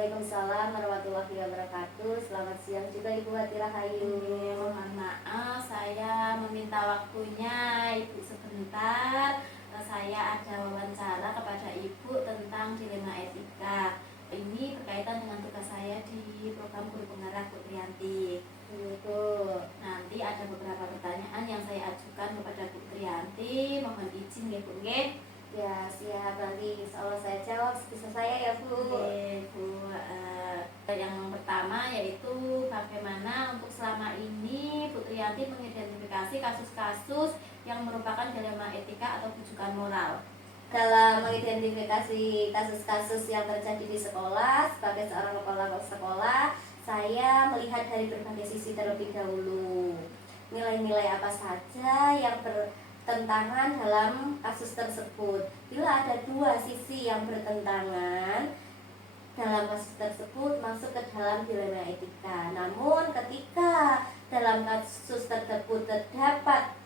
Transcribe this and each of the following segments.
Waalaikumsalam warahmatullahi wabarakatuh. Selamat siang juga Ibu Hati Rahayu. Mohon maaf, saya meminta waktunya Ibu sebentar. Saya ada wawancara kepada Ibu tentang dilema etika. Ini berkaitan dengan tugas saya di program Guru Penggerak Bu Triyanti. Itu Nanti ada beberapa pertanyaan yang saya ajukan kepada Bu Triyanti. Mohon izin ya Bu. ya siap, nanti insya Allah saya jawab sebisa saya ya Bu. Oke, Bu. Yang pertama yaitu bagaimana untuk selama ini Bu Triyanti mengidentifikasi kasus-kasus yang merupakan dilema etika atau bujukan moral. Dalam mengidentifikasi kasus-kasus yang terjadi di sekolah, sebagai seorang kepala sekolah, saya melihat dari berbagai sisi terlebih dahulu. Nilai-nilai apa saja yang bertentangan dalam kasus tersebut. Bila ada dua sisi yang bertentangan dalam kasus tersebut, masuk ke dalam dilema etika. Namun ketika dalam kasus tersebut terdapat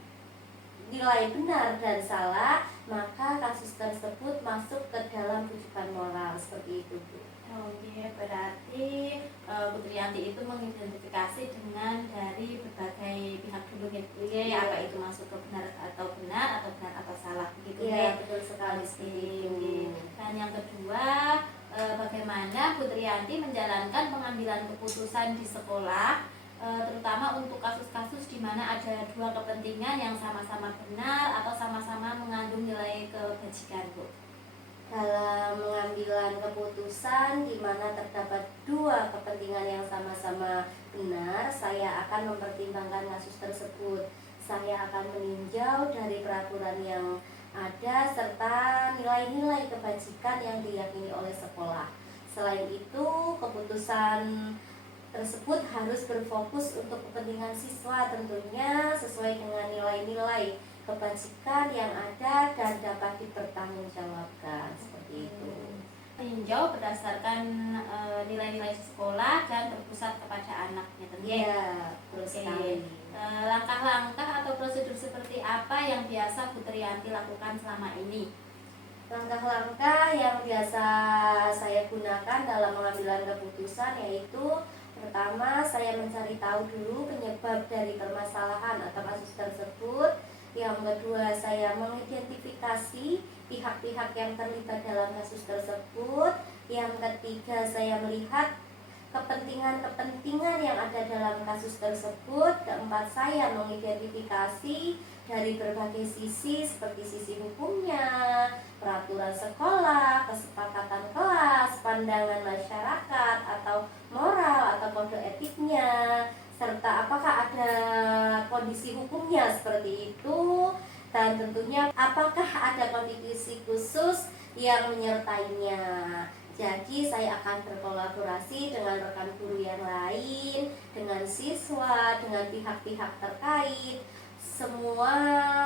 nilai benar dan salah, maka kasus tersebut masuk ke dalam rujukan moral. Seperti itu Bu. Oke, berarti Bu Triyanti itu mengidentifikasi dengan dari berbagai pihak dulu gitu ya, apa itu masuk ke benar atau salah begitu Iya, ya. betul sekali seperti itu. Dan yang kedua, bagaimana Bu Triyanti menjalankan pengambilan keputusan di sekolah, terutama untuk kasus-kasus di mana ada dua kepentingan yang sama-sama benar atau sama-sama mengandung nilai kebajikan, Bu. Dalam mengambilan keputusan di mana terdapat dua kepentingan yang sama-sama benar, saya akan mempertimbangkan kasus tersebut. Saya akan meninjau dari peraturan yang ada serta nilai-nilai kebajikan yang diyakini oleh sekolah. Selain itu, keputusan tersebut harus berfokus untuk kepentingan siswa, tentunya sesuai dengan nilai-nilai kebajikan yang ada dan dapat dipertanggungjawabkan. Seperti itu. Meninjau berdasarkan nilai-nilai sekolah dan berpusat kepada anaknya tentunya. Iya, betul sekali. Langkah-langkah atau prosedur seperti apa yang biasa Bu Triyanti lakukan selama ini? Langkah-langkah yang biasa saya gunakan dalam mengambil keputusan yaitu pertama, saya mencari tahu dulu penyebab dari permasalahan atau kasus tersebut. Yang kedua, saya mengidentifikasi pihak-pihak yang terlibat dalam kasus tersebut. Yang ketiga, saya melihat kepentingan-kepentingan yang ada dalam kasus tersebut. Keempat, saya mengidentifikasi dari berbagai sisi seperti sisi hukumnya, peraturan sekolah, kesepakatan kelas, pandangan masyarakat atau moral atau kode etiknya, serta apakah ada kondisi hukumnya seperti itu, dan tentunya apakah ada kondisi khusus yang menyertainya. Jadi saya akan berkolaborasi dengan rekan guru yang lain, dengan siswa, dengan pihak-pihak terkait, semua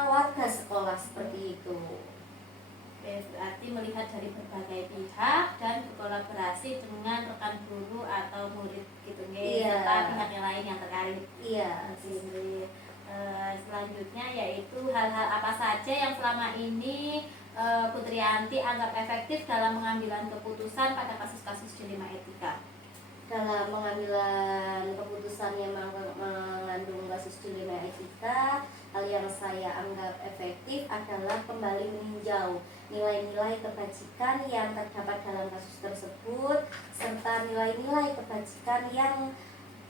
warga sekolah seperti itu. Oke, berarti melihat dari berbagai pihak dan berkolaborasi dengan rekan guru atau murid gitu Iya. serta pihak yang lain yang terkait. Iya. Selanjutnya yaitu hal-hal apa saja yang selama ini Bu Triyanti anggap efektif dalam pengambilan keputusan pada kasus-kasus dilema etika. Dalam pengambilan keputusan yang mengandung kasus dilema etika, hal yang saya anggap efektif adalah kembali meninjau nilai-nilai kebajikan yang terdapat dalam kasus tersebut serta nilai-nilai kebajikan yang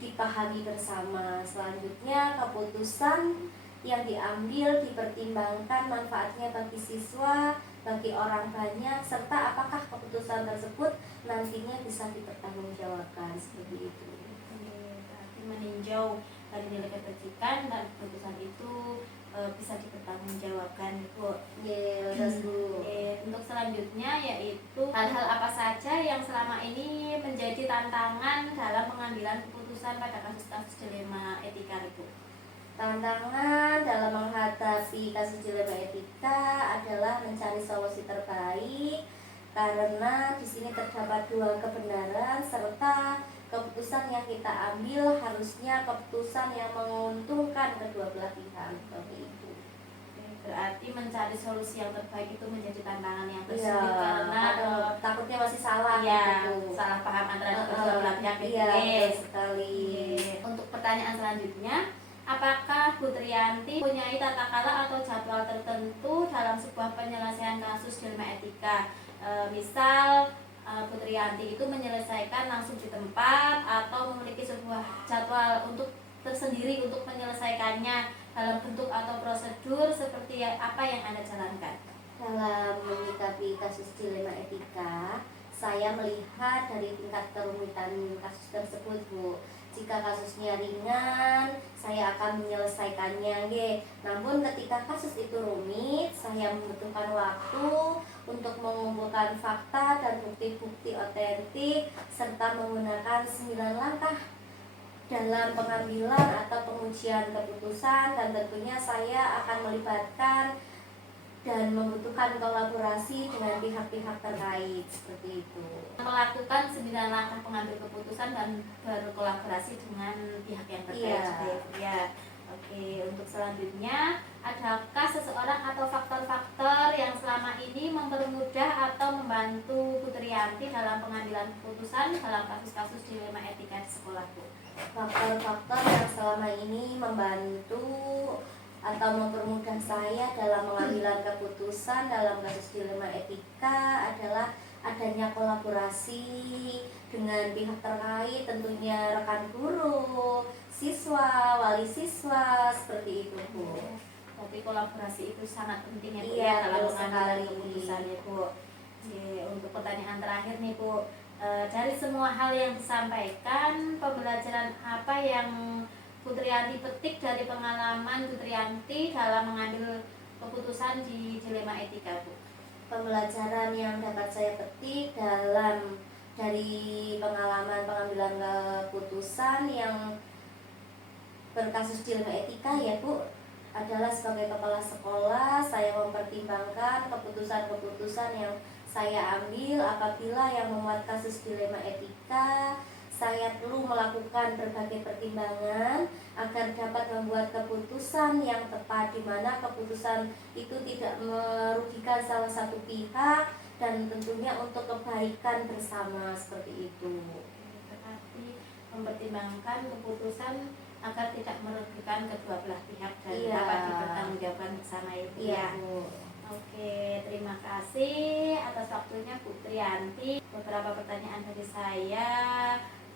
dipahami bersama. Selanjutnya, keputusan yang diambil dipertimbangkan manfaatnya bagi siswa, bagi orang banyak, serta apakah keputusan tersebut nantinya bisa dipertanggungjawabkan. Seperti itu. Berarti meninjau dari nilai kebajikan dan keputusan itu bisa dipertanggungjawabkan, Bu. Yes, Bu. Untuk selanjutnya yaitu hal-hal apa saja yang selama ini menjadi tantangan dalam pengambilan keputusan pada kasus-kasus dilema etika, Bu. Tantangan dalam menghadapi kasus dilema etika adalah mencari solusi terbaik karena di sini terdapat dua kebenaran serta keputusan yang kita ambil harusnya keputusan yang menguntungkan kedua belah pihak. Seperti itu. Berarti mencari solusi yang terbaik itu menjadi tantangan yang Iya, tersulit karena takutnya masih salah ya, gitu. salah salah paham antara kedua belah pihak. Iya, betul sekali. Untuk pertanyaan selanjutnya, apakah Bu Triyanti mempunyai tata cara atau jadwal tertentu dalam sebuah penyelesaian kasus dilema etika? Misal Bu Triyanti itu menyelesaikan langsung di tempat atau memiliki sebuah jadwal untuk tersendiri untuk menyelesaikannya dalam bentuk atau prosedur seperti apa yang Anda jalankan? Dalam menyikapi kasus dilema etika, saya melihat dari tingkat kerumitan kasus tersebut, Bu. Jika kasusnya ringan, saya akan menyelesaikannya, nggih. Namun ketika kasus itu rumit, saya membutuhkan waktu untuk mengumpulkan fakta dan bukti-bukti otentik serta menggunakan 9 langkah dalam pengambilan atau pengujian keputusan, dan tentunya saya akan melibatkan dan membutuhkan kolaborasi dengan pihak-pihak terkait seperti itu. Melakukan 9 langkah pengambil keputusan dan berkolaborasi dengan pihak yang terkait. Ya. Oke, untuk selanjutnya, adakah seseorang atau faktor-faktor yang selama ini mempermudah atau membantu Bu Triyanti dalam pengambilan keputusan dalam kasus-kasus dilema etika di sekolah, Bu? Faktor-faktor yang selama ini membantu atau mempermudah saya dalam pengambilan keputusan dalam kasus dilema etika adalah adanya kolaborasi dengan pihak terkait, tentunya rekan guru, siswa, wali siswa, seperti itu, Bu. Tapi kolaborasi itu sangat penting ya, Bu, Iya, dalam betul pengambilan sekali. keputusan ya, Bu. Untuk pertanyaan terakhir nih, Bu, dari semua hal yang disampaikan, pembelajaran apa yang Bu Triyanti petik dari pengalaman Bu Triyanti dalam mengambil keputusan di dilema etika, Bu? Pembelajaran yang dapat saya petik dari pengalaman pengambilan keputusan yang berkasus dilema etika, ya, Bu, adalah sebagai kepala sekolah saya mempertimbangkan keputusan-keputusan yang saya ambil apabila yang memuat kasus dilema etika. Saya perlu melakukan berbagai pertimbangan agar dapat membuat keputusan yang tepat, di mana keputusan itu tidak merugikan salah satu pihak dan tentunya untuk kebaikan bersama, seperti itu. Berarti mempertimbangkan keputusan agar tidak merugikan kedua belah pihak dan dapat dipertanggungjawabkan bersama, ya, Bu. Iya, Bu. Oke, terima kasih atas waktunya Bu Triyanti. Beberapa pertanyaan dari saya.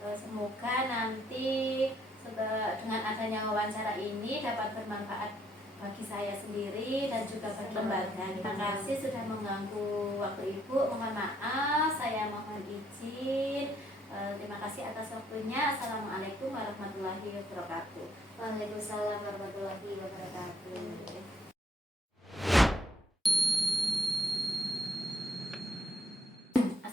Semoga nanti dengan adanya wawancara ini dapat bermanfaat bagi saya sendiri dan juga bagi lembaga. Terima kasih sudah mengganggu waktu Ibu. Mohon maaf, saya mohon izin. Terima kasih atas waktunya. Assalamualaikum warahmatullahi wabarakatuh. Waalaikumsalam warahmatullahi wabarakatuh.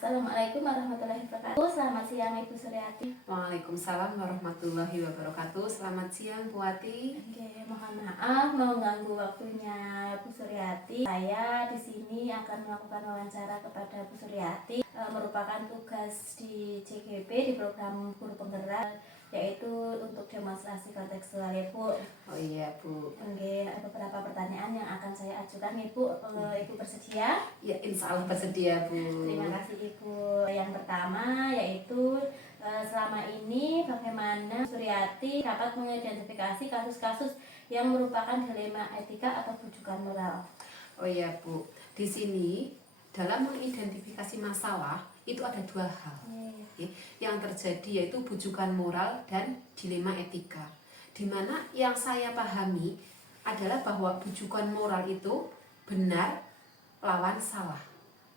Assalamualaikum warahmatullahi wabarakatuh. Selamat siang Ibu Suryati. Waalaikumsalam warahmatullahi wabarakatuh. Selamat siang Bu Wati. Oke, mohon maaf mengganggu waktunya Bu Suryati. Saya di sini akan melakukan wawancara kepada Bu Suryati, merupakan tugas di CGP di program Guru Penggerak, yaitu untuk demonstrasi kontekstual, ya, Bu. Oh iya Bu. Oke, ada beberapa pertanyaan yang akan saya ajukan, Ibu. Ibu bersedia? Ya insya Allah bersedia Bu. Terima kasih Ibu. Yang pertama yaitu selama ini bagaimana Suryati dapat mengidentifikasi kasus-kasus yang merupakan dilema etika atau bujukan moral? Oh iya Bu. Di sini dalam mengidentifikasi masalah itu ada dua hal. Yang terjadi yaitu bujukan moral dan dilema etika. Di mana yang saya pahami adalah bahwa bujukan moral itu benar lawan salah.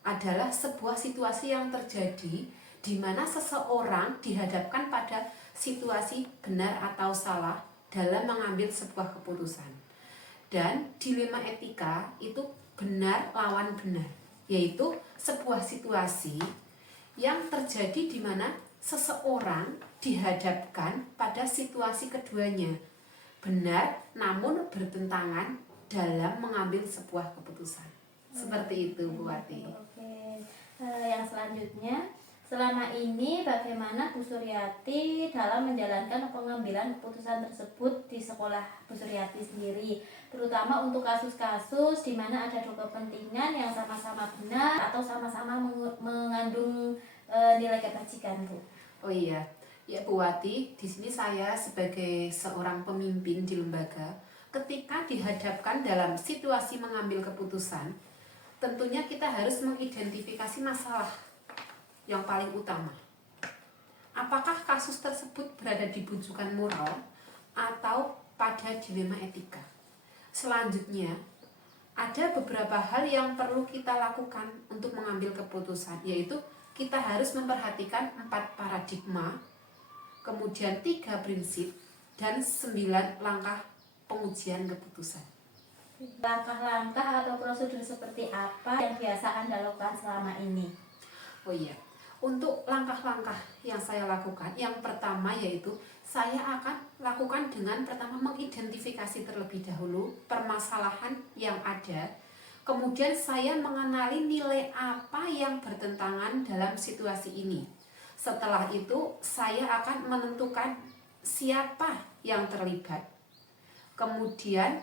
Adalah sebuah situasi yang terjadi di mana seseorang dihadapkan pada situasi benar atau salah dalam mengambil sebuah keputusan. Dan dilema etika itu benar lawan benar, yaitu sebuah situasi yang terjadi di mana seseorang dihadapkan pada situasi keduanya, benar namun bertentangan dalam mengambil sebuah keputusan. Seperti itu Bu Wati. Oke, yang selanjutnya, selama ini bagaimana Bu Suryati dalam menjalankan pengambilan keputusan tersebut di sekolah Bu Suryati sendiri, terutama untuk kasus-kasus di mana ada dua kepentingan yang sama-sama benar atau sama-sama mengandung nilai kebajikan, Bu? Oh iya, ya Bu Wati, di sini saya sebagai seorang pemimpin di lembaga, ketika dihadapkan dalam situasi mengambil keputusan, tentunya kita harus mengidentifikasi masalah yang paling utama. Apakah kasus tersebut berada di bujukan moral atau pada dilema etika? Selanjutnya, ada beberapa hal yang perlu kita lakukan untuk mengambil keputusan, yaitu kita harus memperhatikan 4 paradigma, kemudian 3 prinsip, dan 9 langkah pengujian keputusan. Langkah-langkah atau prosedur seperti apa yang biasa Anda lakukan selama ini? Oh iya, untuk langkah-langkah yang saya lakukan, yang pertama yaitu saya akan lakukan dengan pertama mengidentifikasi terlebih dahulu permasalahan yang ada. Kemudian saya mengenali nilai apa yang bertentangan dalam situasi ini. Setelah itu saya akan menentukan siapa yang terlibat. Kemudian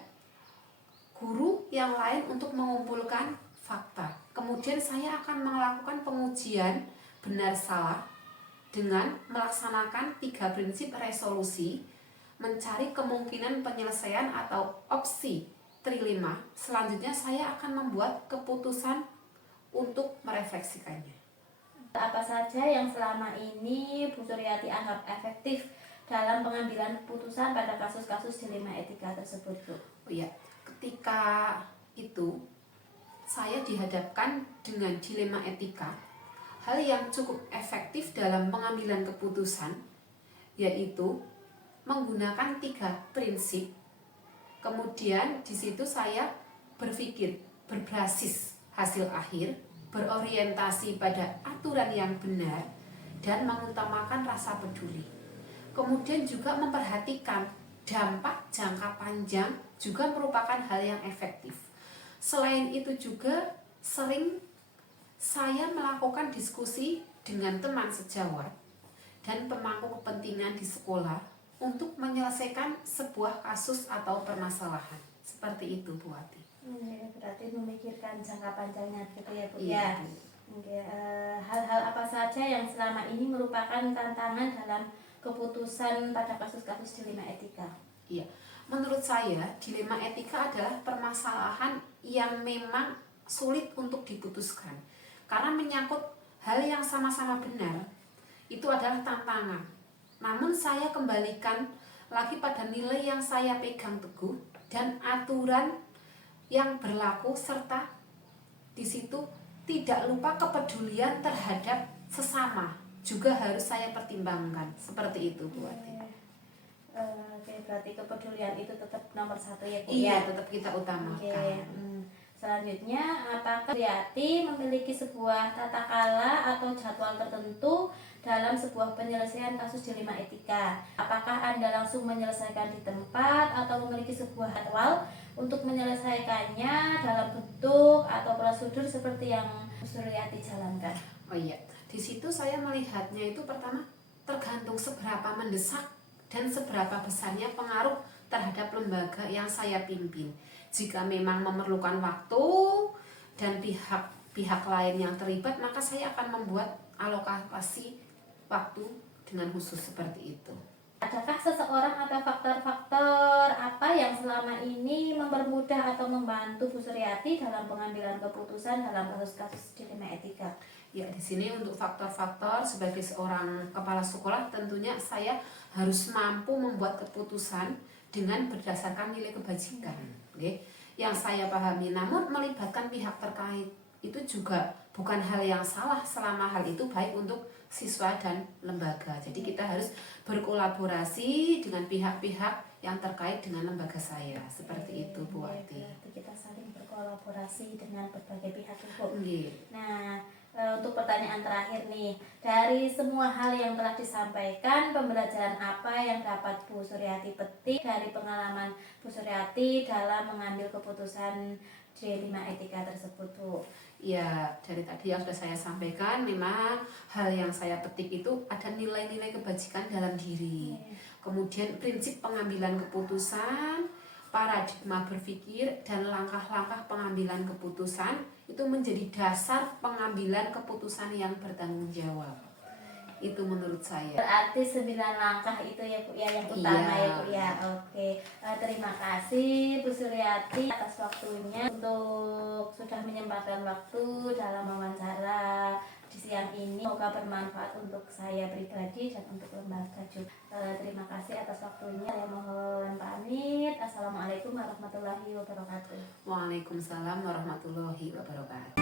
guru yang lain untuk mengumpulkan fakta. Kemudian saya akan melakukan pengujian benar salah dengan melaksanakan 3 prinsip resolusi, mencari kemungkinan penyelesaian atau opsi trilema. Selanjutnya saya akan membuat keputusan untuk merefleksikannya. Apa saja yang selama ini Bu Suryati anggap efektif dalam pengambilan keputusan pada kasus-kasus dilema etika tersebut, Bu? Oh ya, ketika itu saya dihadapkan dengan dilema etika, hal yang cukup efektif dalam pengambilan keputusan yaitu menggunakan 3 prinsip. Kemudian di situ saya berpikir berbasis hasil akhir, berorientasi pada aturan yang benar, dan mengutamakan rasa peduli. Kemudian juga memperhatikan dampak jangka panjang juga merupakan hal yang efektif. Selain itu juga sering saya melakukan diskusi dengan teman sejawat dan pemangku kepentingan di sekolah untuk menyelesaikan sebuah kasus atau permasalahan. Seperti itu, Bu Wati. Berarti memikirkan jangka panjangnya gitu ya, Bu? Iya, Ya. Bu. Hal-hal apa saja yang selama ini merupakan tantangan dalam keputusan pada kasus-kasus dilema etika? Iya, menurut saya dilema etika adalah permasalahan yang memang sulit untuk diputuskan karena menyangkut hal yang sama-sama benar. Itu adalah tantangan. Namun saya kembalikan lagi pada nilai yang saya pegang teguh dan aturan yang berlaku, serta di situ tidak lupa kepedulian terhadap sesama juga harus saya pertimbangkan. Seperti itu, Bu Wati. Oke, berarti kepedulian itu tetap nomor 1 ya, Bu? Iya, Ya? tetap kita utamakan. Oke. Selanjutnya, apakah Suryati memiliki sebuah tata kala atau jadwal tertentu dalam sebuah penyelesaian kasus dilema etika? Apakah Anda langsung menyelesaikan di tempat atau memiliki sebuah jadwal untuk menyelesaikannya dalam bentuk atau prosedur seperti yang Suryati jalankan? Oh iya, di situ saya melihatnya itu pertama tergantung seberapa mendesak dan seberapa besarnya pengaruh terhadap lembaga yang saya pimpin. Jika memang memerlukan waktu dan pihak lain yang terlibat, maka saya akan membuat alokasi waktu dengan khusus seperti itu. Adakah seseorang atau faktor-faktor apa yang selama ini mempermudah atau membantu Bu Suryati dalam pengambilan keputusan dalam kasus-kasus dilema etika? Ya, di sini untuk faktor-faktor sebagai seorang kepala sekolah tentunya saya harus mampu membuat keputusan dengan berdasarkan nilai kebajikan. Yang saya pahami, namun melibatkan pihak terkait itu juga bukan hal yang salah selama hal itu baik untuk siswa dan lembaga. Jadi kita harus berkolaborasi dengan pihak-pihak yang terkait dengan lembaga saya. Seperti itu, Bu Wati. Berarti kita saling berkolaborasi dengan berbagai pihak, Bu. Nggih. Nah, untuk pertanyaan terakhir nih, dari semua hal yang telah disampaikan, pembelajaran apa yang dapat Bu Suryati petik dari pengalaman Bu Suryati dalam mengambil keputusan dilema etika tersebut, Bu? Ya, dari tadi yang sudah saya sampaikan, memang hal yang saya petik itu ada nilai-nilai kebajikan dalam diri. Kemudian prinsip pengambilan keputusan, paradigma berpikir, dan langkah-langkah pengambilan keputusan itu menjadi dasar pengambilan keputusan yang bertanggung jawab. Itu menurut saya. Berarti 9 langkah itu ya Bu ya yang utama Iya. ya Bu ya. Oke. Terima kasih Bu Suryati atas waktunya untuk sudah menyempatkan waktu dalam wawancara di siang ini. Semoga bermanfaat untuk saya pribadi dan untuk lembaga juga. Terima kasih atas waktunya. Saya mohon pamit. Assalamualaikum warahmatullahi wabarakatuh. Waalaikumsalam warahmatullahi wabarakatuh.